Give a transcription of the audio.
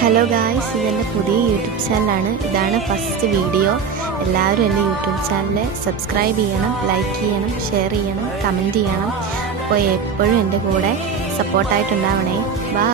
Hello guys, ഇതെൻ്റെ പുതിയ YouTube ചാനലാണ്. ഇതാണ് ഫസ്റ്റ് വീഡിയോ. എല്ലാവരും എൻ്റെ യൂട്യൂബ് ചാനൽ സബ്സ്ക്രൈബ് ചെയ്യണം, ലൈക്ക് ചെയ്യണം, ഷെയർ ചെയ്യണം, കമൻറ്റ് ചെയ്യണം. അപ്പോൾ എപ്പോഴും എൻ്റെ കൂടെ സപ്പോർട്ടായിട്ടുണ്ടാവണേ. ബൈ.